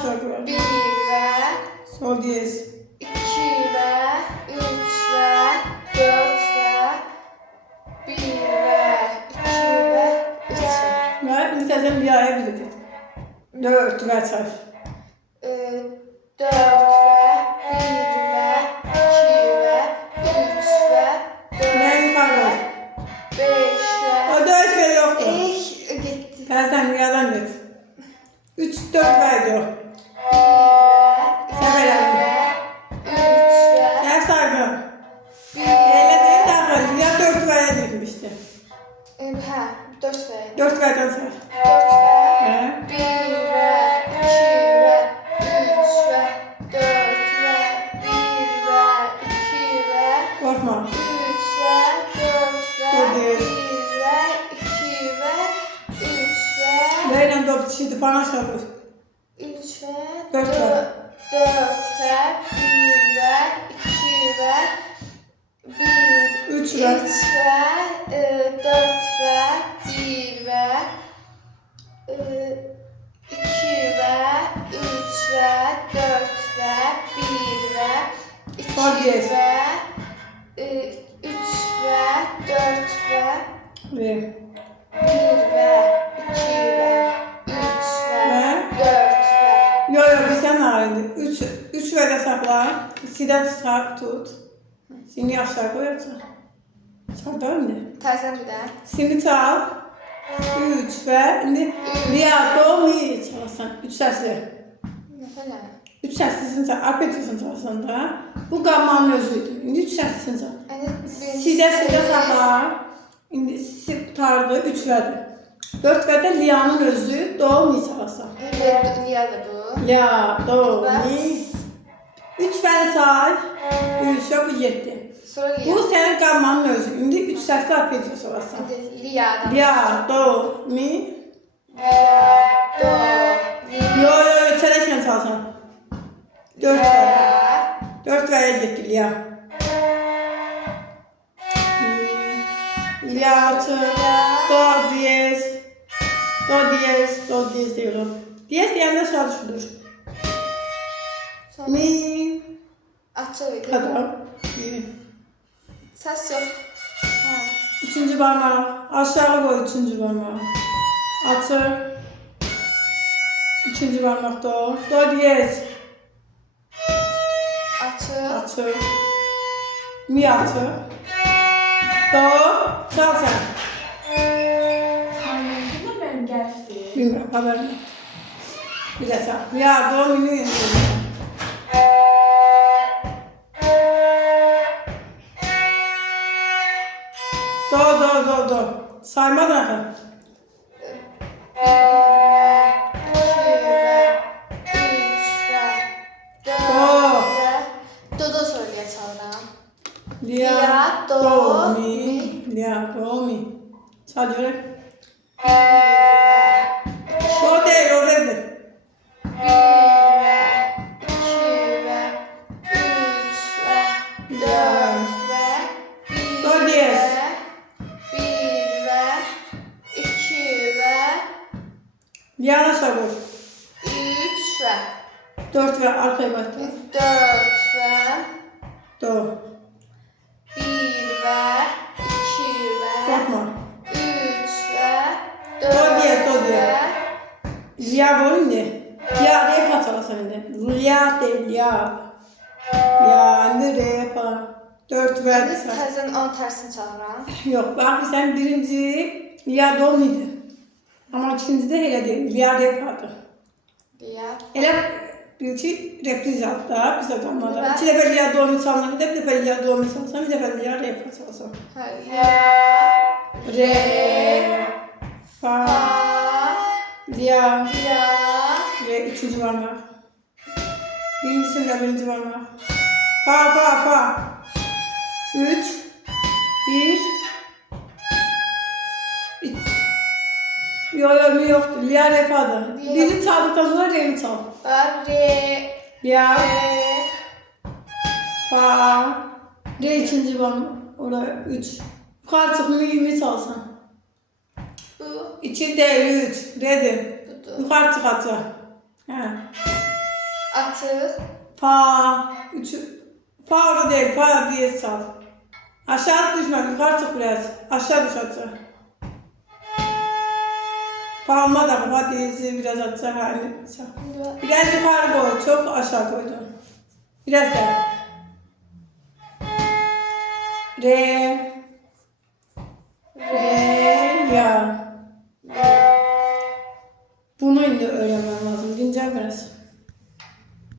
aşağı koyalım. 1 ve Sol diyez. 2 ve 3 ve 4 ve 1 ve 2 ve 3 ve. Ve indi təzən liyaya bir də. 4 və çay. 4 ve 1 ve 2 ve 3 ve 4 Mən yuxarı. ve 5 ve. O 4 və yoxdur. Gitti. Təzən liyadan get. 3, 4 və idi o. 1 ve 2 ve 3 ve. Gəl saydım. Elə deyil daxil. Liya 4 vəyə getmişdi. Hə, 4 ve. 4 vədən say. 4 ve. Hə? 1 ve 2 ve 3 ve 4 ve 1 ve 2 ve Qorxma. 3 ve 4 ve Hadi. 1 ve 2 ve 3 ve Leyla top dişiydi. Bana aşağı koy. 3 ve 4 ve. 4 ve 1 ve 2 ve 1 3 3 və. ve 4 ve 1 ve 2 ve 3 ve 4 ve 1 ve 2 Hadi. ve 3 ve 4 ve Ve. 1 ve 2 ve 3 ve 4 ve. Yo yo bir sen ağrıydı. 3 ve de sakla. Sidet sağ tut. Şimdi aşağı koy yoksa. Sağda önde. Tersen bir de. Şimdi çal. 3 ve şimdi liya do mi çalsan. 3 sesli. Ne falan? 3 seslisin çal. Arpejosunu çalsan da. Bu gammanın özüydü. Şimdi 3 seslisin çal. Sidet sakla. Şimdi si tutardı 3 ve'di. 4 ve'de liyanın özü do mi çalsan. Liya da bu. Ya, do, Ve- mi. 3 ve'ni say. 3 yok 7. Sonra Bu Liya. senin gammanın özü. Şimdi 3 sesli arpejo çalsan. Liya'dan. Ya, do, mi. Liya, do, mi. Yo yo yo çelekle çalsan. 4 ve. Liya. 4 ve'ye gitti liya. Liya açı. Do diyez. Do diyez. Do diyez diyorum. Diyez diyende aşağı düşülür. Sonra Mi. açı. Kadar. Ses yok. Ha. Üçüncü parmağı. Aşağı koy üçüncü parmağı. Açır. Üçüncü parmak do. Do diyez. Açı. Açır. Mi açır. Do. Çal sen. Annemde benim geçti. Bilmiyorum haberim yok. Bir de çal. Ya do mi'ni yeniliyorum. Do. Saymadan efendim. 1 ve 2 ve 3 ve 4 Do. ve. Do söyleye sonra. Liya, do, mi. Liya, do, mi. Çal yürü. 1 ve Do değil, o dedi. 1 ve 2 ve 3 ve 4 ve 1 Do diyez. ve 1 ve 2 ve Liya aşağı koy. 3 ve 4 ve arkaya bak. 4 ve Do. 1 ve 2 ve Korkma. 3 ve Do 4 diyez, do diyez. ve Liya koyun ne? Liya re fa çalasın şimdi. Liya değil, liya. Liya, indi re fa. 4 ve Biz çal. tersen onun tersini çalıram. Yok, bak sen birinci liya do miydi? Ama ikinci de hele değil, liya re fa'dı. Liya. Elə bil ki, repriz hatta biz adamlarda. Və- 2 dəfə liya do mi çalsan, bir dəfə liya do mi çalsan, bir dəfə liya re fa çalsan. Ha, Liya. Re, fa, Fa. liya, Liya. re, üçüncü parmak. Birinci parmak. Fa. 3, 1, Yo mi yoktu. Liya re fa'dı. Liya. Biri çaldıktan sonra re'ni çal. Fa. Re. Liya, Re. fa, re ikinci parmak. Oraya 3. Yukarı çık mi çalsan. Bu. 2 değil 3. Re'dir. Budur. Yukarı çık atla. Ha. Atı. Fa. Fa orada değil. Fa diye sal. Aşağı düşme. Yukarı çık biraz. Aşağı düş atı. Fa'ma da fa diyesi biraz atı. Biraz yukarı koy. Çok aşağı koydun. Biraz daha. Re. Ya. Bunu indi öğrenmem lazım. Dinleyeceğim biraz.